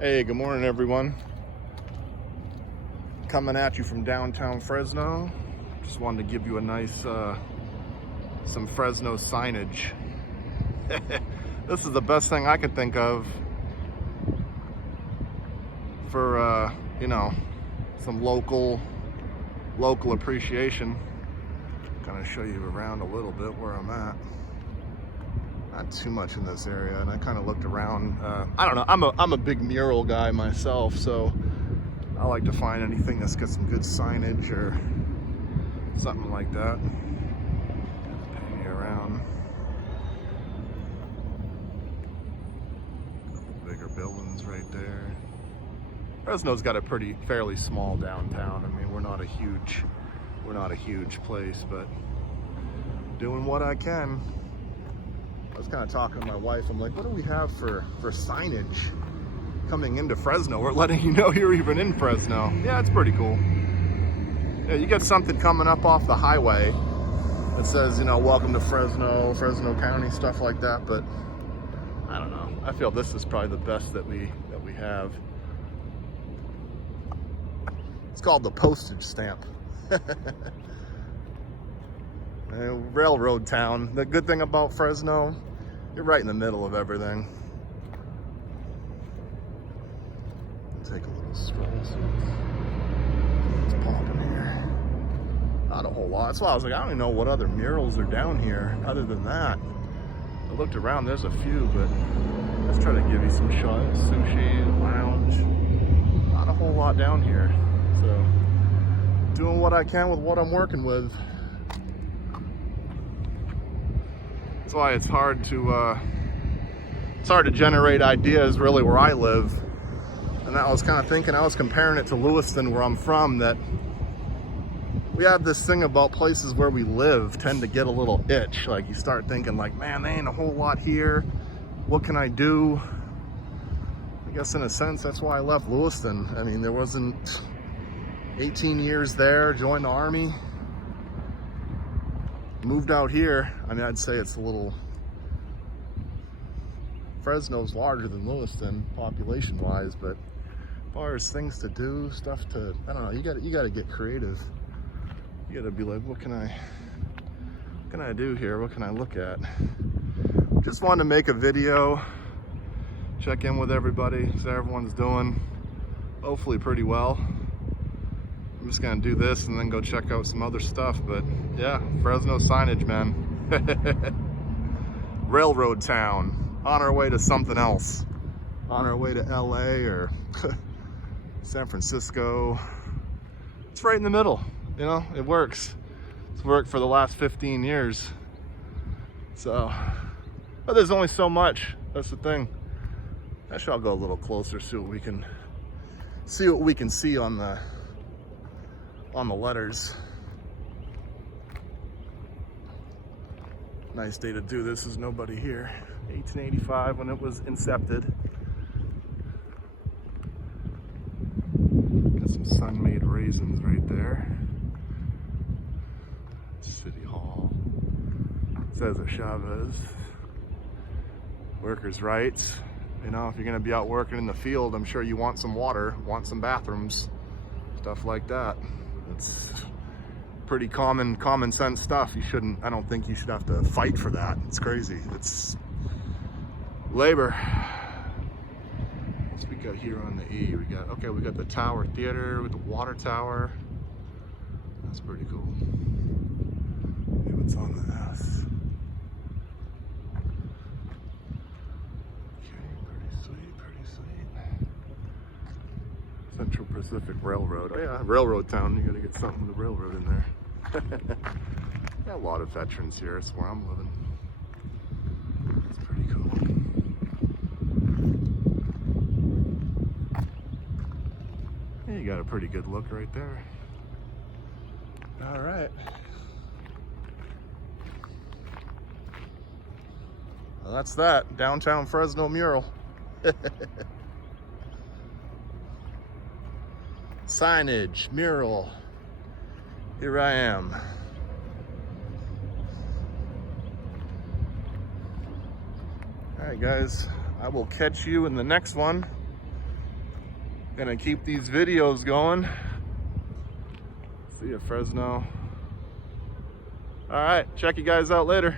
Hey, good morning, everyone. Coming at you from downtown Fresno. Just wanted to give you a nice, some Fresno signage. This is the best thing I could think of for, some local appreciation. Kind of show you around a little bit where I'm at. Not too much in this area, and I kind of looked around. I don't know. I'm a big mural guy myself, so I like to find anything that's got some good signage or something like that. Pan you around. Bigger buildings right there. Fresno's got a fairly small downtown. I mean, we're not a huge place, but doing what I can. I was kind of talking to my wife. I'm like, what do we have for signage coming into Fresno? We're letting you know you're even in Fresno. Yeah, it's pretty cool. Yeah, you get something coming up off the highway that says, welcome to Fresno County, stuff like that. But I don't know. I feel this is probably the best that we have. It's called the postage stamp. Railroad town. The good thing about Fresno, you're right in the middle of everything. Take a little stroll. What's popping here? Not a whole lot. That's why I was like, I don't even know what other murals are down here other than that. I looked around, there's a few, but let's try to give you some shots. Sushi, lounge. Not a whole lot down here. So, doing what I can with what I'm working with. That's why it's hard to generate ideas really where I live. And I was kind of thinking, I was comparing it to Lewiston, where I'm from, that we have this thing about places where we live tend to get a little itch. Like you start thinking like, man, there ain't a whole lot here. What can I do? I guess in a sense, that's why I left Lewiston. I mean, there wasn't 18 years there, joined the Army. Moved out here. I mean, I'd say it's a little, Fresno's larger than Lewiston population wise, but as far as things to do, stuff to, I don't know, you gotta get creative. You gotta be like, what can I do here? What can I look at? Just wanted to make a video, check in with everybody, see how everyone's doing. Hopefully pretty well. I'm just gonna do this and then go check out some other stuff, but yeah, Fresno signage, man. Railroad town, on our way to something else. On our way to LA or San Francisco. It's right in the middle, it works. It's worked for the last 15 years. So, but there's only so much, that's the thing. Actually, I'll go a little closer, see what we can see on the letters. Nice day to do this, there's nobody here. 1885 when it was incepted. Got some sun-made raisins right there. City Hall. Says at Chavez. Workers' rights. If you're gonna be out working in the field, I'm sure you want some water, want some bathrooms, stuff like that. It's pretty common sense stuff. I don't think you should have to fight for that. It's crazy. It's labor. What's we got here on the E? We got the Tower Theater with the water tower. That's pretty cool. Okay, what's on the S? Okay, pretty sweet. Central Pacific Railroad. Oh yeah, railroad town. You gotta get something with the railroad in there. Got a lot of veterans here. That's where I'm living. That's pretty cool. Yeah, you got a pretty good look right there. All right. Well, that's that. Downtown Fresno mural. Signage, mural. Here I am. All right, guys, I will catch you in the next one. Gonna keep these videos going. See you, Fresno. All right, check you guys out later.